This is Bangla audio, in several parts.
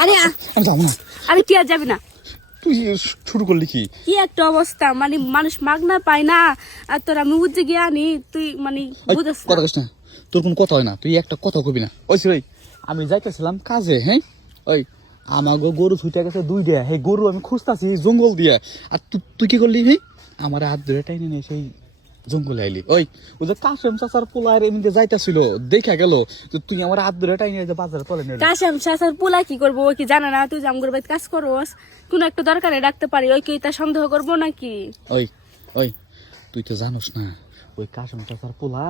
আরে আমি যাবো না। আরে কি আর যাবি না? তুই শুরু করলি কি? কি একটা অবস্থা, মানে মানুষ মাগনা পায় না, আর তোর আমি বুঝতে গিয়ে আনি, তুই মানে বুঝছ কথা কস না, তোর কোনো কথা হয় না, তুই একটা কথা কবি না। ওই ভাই, আমি যাইতেছিলাম কাজে, হ্যাঁ, ওই আমার গরু ছুটে গেছে 2টা, হে গরু আমি খুঁজতাছি জঙ্গল দিয়ে, আর তুই কি করলি? হ্যাঁ, আমার হাত ধরে টাইনে নিয়ে সেই জঙ্গলে আইলি। ওই যে কাশেম চাচার পোলার এমনিতে যাইতেছিল, দেখা গেল তুই আমার হাত ধরে টাইনে বাজারে তলে নিয়ে। কাশেম শাসার পোলা কি করবো? ও কি জানে না তুই জাম করবে কাজ করোস? কোন একটা দরকারে ডাকতে পারি, ওই কি তা সন্দেহ করবো নাকি? ওই ওই তুই তো জানোস না, ওই কাশেম চাচার পোলা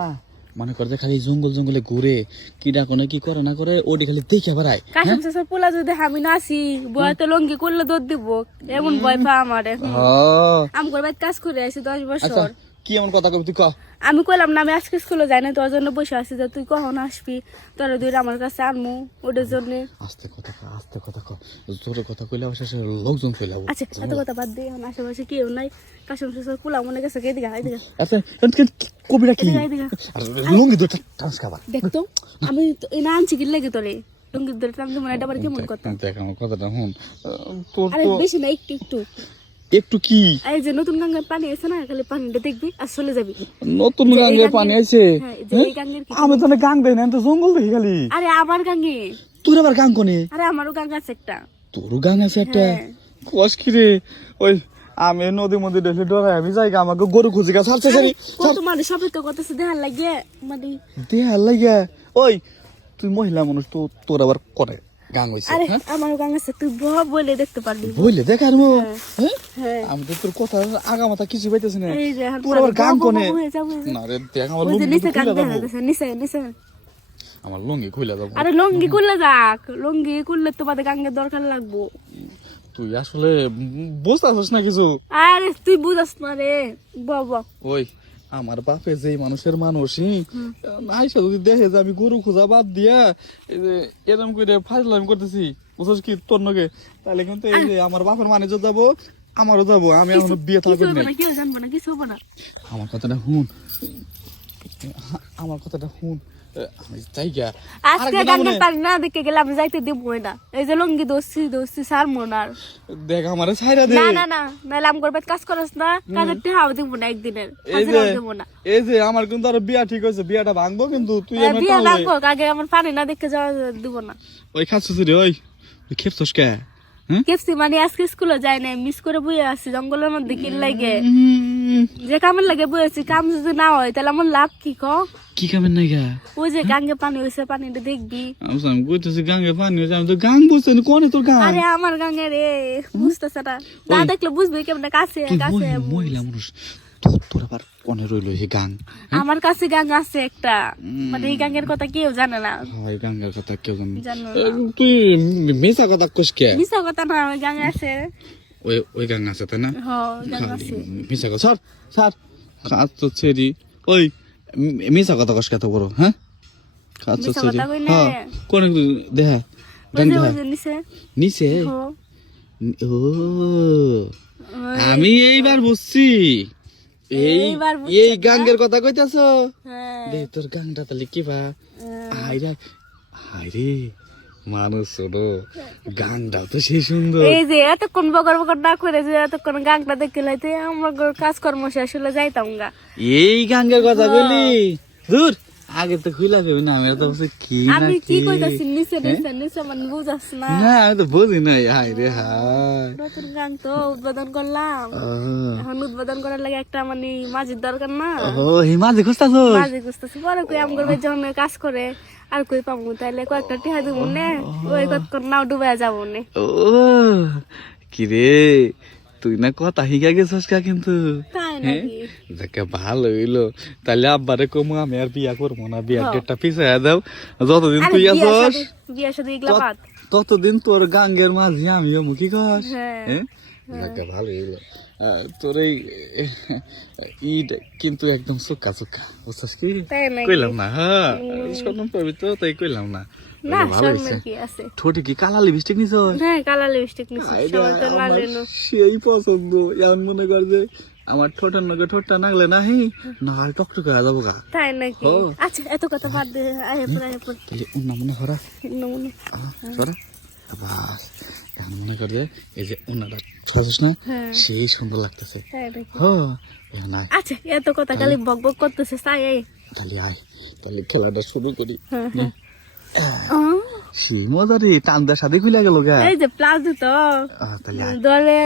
মনে করে যে খালি জঙ্গলে ঘুরে, কিডা কোনে কি করে না করে ওটি খালি দেখে বেড়ায়। কাশেম শাসার পোলা যদি আমি না আসি, বয়তে লঙ্গি করলে দৌড় দিব, এমন ভয় পা আমার এখন। আম করবে কাজ করে আসি 10 বছর। কি এমন কথা কবি তুই? ক। আমি কইলাম না আমি আজকে স্কুলে যাই না, তোর জন্য বসে আছি যে তুই কখন আসবি, তোর দুই আমার কাছে আনমু ওটার জন্য। আস্তে কথা ক, জোরে কথা কইলে অবশেষে লোকজন চলে যাবো। আচ্ছা এত কথা বাদ দিয়ে, এখন আশেপাশে কেউ নাই, কাশেম শাসার পোলা মনে গেছে এদিকে এদিকে আচ্ছা কবিরা কি এদিকে লুঙ্গি দুটো টান্স খাবার দেখতো। আমি না আনছি কি লাগে তোরে লঙ্গির ধরে টানতে, মানে এটা আবার কেমন কথা? দেখ আমার কথাটা শুন, তোর আরে তো বেশি না, একটু একটু একটু কি এই যে নতুন গাঙ্গের পানি আছে না, খালি পানিটা দেখবি আর চলে যাবি। নতুন যে এই গাঙ্গের পানি আছে? হ্যাঁ, যে এই গাঙ্গের কি? আমি তো না গাং দেই না, আমি তো জঙ্গল দেখি খালি। আরে আমার গাঙ্গে, তোর আবার গাং কোনে? আরে আমারও গাঙ্গ আছে একটা। তোর গাং আছে একটা? হ্যাঁ। কস কি রে? ওই আমি নদীর মধ্যে দেখলে ডরাই, আমি যাই আমাকে গরু খুঁজি গা ছাড়ছে সারি কত মানুষ অপেক্ষা করতেছে দেখার লাগে, মানে দেহার লাগিয়া। ওই তুই মহিলা মানুষ, তো তোর আবার করে গাং হইছে? আরে আমারও গাঙ্গ আছে, তুই বলে দেখতে পারবি। বইলে দেখার মো। হ্যাঁ, হ্যাঁ আমি তো তোর কথা আগা মাথা কিছু পাইতেছি না। এই যে এখন তোর আবার গাং কোনে? হয়ে যাবে। না রে, দেখ আমার ওই যে লুঙ্গি নিচে গাং খুলে দেখা যাবো, যাচ্ছে, নিচে নিচে। আমার লুঙ্গি খুলে যাবো। আরে লঙ্গি করলে যাক, লঙ্গি করলে তোমাদের গাঙ্গের দরকার লাগবো। তুই আসলে বুঝতেছিস না কিছু। আরে তুই বুঝাস না রে বাবা। ওই আমার বাপে যেই মানুষের মানুষই আইসা যদি দেখে যে আমি গরু খোঁজা বাদ দিয়া এই যে এরকম করে ফাজলামি করতেছি, বুঝছিস কি তোর নগে, তাহলে কিন্তু এই যে আমার বাপের মানিজ যাবো, আমারও যাবো, আমি এখনো বিয়ে থাকবো না। কেউ জানবো না, কিছু হবো না। আমার কথাটা শুন, আমার কথাটা শুন, আমি যাই গা। আজকে গাঙ্গের পানি না দেখে গেলে আমি যাইতে দিব না। এই যে লঙ্গি দোষী সার মনার দেখ আমারে ছাইরা দে। না না না, নাহলে আম করবে কাজ করস না, কাজের টেহাও দিব না, একদিনের হাজিরাও দিব না। এই যে আমার কিন্তু আরো বিয়া ঠিক হয়েছে, বিয়াটা ভাঙবো কিন্তু তুই আমার বিয়ে তাহলে লাগবো, আগে আমার পানি না দেখে যাওয়া দিব না। ওই খাচ্ছিস রে, ওই খেপছস কে? কেপসি মানে আজকে স্কুলে যাই না, মিস করে বইয়ে আসছি জঙ্গলের মধ্যে, কি লাগে যে কামের লাগে বইয়েছি, কাম যদি না হয় তাহলে আমার লাভ কি? কি কামের নাই গা? ওই যে গাঙ্গে পানি হয়েছে, পানিটা দেখবি। আমি কইতেছি গাঙ্গে পানি হয়েছে, আমি তো গাং বুঝছি না, কোনে তোর গাং? আরে আমার গাঙ্গে রে, বুঝতেছে না, না দেখলে বুঝবি কেমন কাছে তুই কাছে। মহিলা মানুষ, তোর আবার কোনে রইলো এই গাং? আমার কাছে গাং আছে একটা, মানে এই গাঙ্গের কথা কেউ জানে না। হয় গাঙ্গের কথা কেউ জানে না। জানো তুই মিছা কথা কইস কে? মিছা কথা না, ওই গাঙ্গে আছে। ওই গাং আছে তাই না? হ্যাঁ গাং আছে। মিছা কথা স্যার কাজ তো ছেড়ি। ওই মিছা কথা কস কত বড়? হ্যাঁ, কাজ তো মিছা ছেড়ি। কথা কই না। হ্যাঁ, কোন দেখা ওই যে ওই যে নিচে। নিচে? হ্যাঁ। ও আমি এইবার বুঝছি, এইবার বুঝছো এই না? গাঙ্গের কথা কইতাছ। হ্যাঁ। দে তোর গাংটা তাহলে কি বা? হাইরে মানুষ ছোট, গাংটা তো সেই সুন্দর। এই যে এতক্ষণ বকর বকর না করে যে এতক্ষণ গাংটা দেখতে লাইতে আমরা কাজকর্ম শেষ হলে যাইতাম গা। এই গাঙ্গের কথা বলি দূর, আগে তো খুইলা কবি না, আমি তো বলছি কি আমি নাকি? কি কইতাছি নিচে নিচে নিচে, মানে বুঝাস না। না আমি তো বুঝি নাই। হাই রে হাই, নতুন গাং তো উদ্বোধন করলাম, এখন উদ্বোধন করার লাগে একটা মানে মাঝির দরকার না। ও হিমাজি খুঁজতাছ? মাঝি খুঁজতেছি, পরে কই আম করবে যখন কাজ করে আর কই পাবো, তাইলে কয়েকটা টিহা দিব নে, ওই কতক্ষণ নাও ডুবে যাবো নে। ও কি রে, তুই না কথা হিগা গেছস কা কিন্তু। তাই নাকি? দেখে ভালো হইলো, তাহলে আব্বারে কমু আমি আর বিয়া করবো না, বিয়ার ডেটটা পিছাইয়া দাও। যতদিন আরে তুই আছস বিয়া সাথে এগুলা বাদ। ততদিন তোর গাঙ্গের মাঝি আমিও মুখি কস। হ্যাঁ। দেখে ভালো হইলো। তোর এই ঈদ কিন্তু একদম চোখা চোখা, বুঝছস কি? তাই নাকি? কইলাম না, হ্যাঁ স্বর্ণ পবিত্র, তাই কইলাম না। না ভালো হইছে। স্বর্ণের কি আছে? ঠোঁটে কি কালা লিপস্টিক নিছ? হ্যাঁ কালা লিপস্টিক নিছি, সবাই তো লাল এলো। সেই পছন্দ, এমন মনে কর যে আমার ঠোঁটের নগে ঠোঁটটা নাগলে না, হি নাল টকটক হয়ে যাবো গা। তাই নাকি? ও। আচ্ছা এত কথা বাদ দে, আয় পর আয় পর। তাহলে উন্না মনে হরা নমুনা সরা বাস এখন মনে কর যে এই যে ওনারা ছাড়ছিস না হ্যাঁ। সেই সুন্দর লাগতেছে তাই নাকি? হ্যাঁ এখন আয় আচ্ছা এত কথা খালি বক বক করতেছে তাই এই। তাহলে আয় তাহলে খেলাটা শুরু করি হ্যাঁ, হ্যাঁ। সেই মজা রে টান দেওয়ার সাথে খুলে গেল গা এই যে প্লাজো তো তাহলে আয় দলে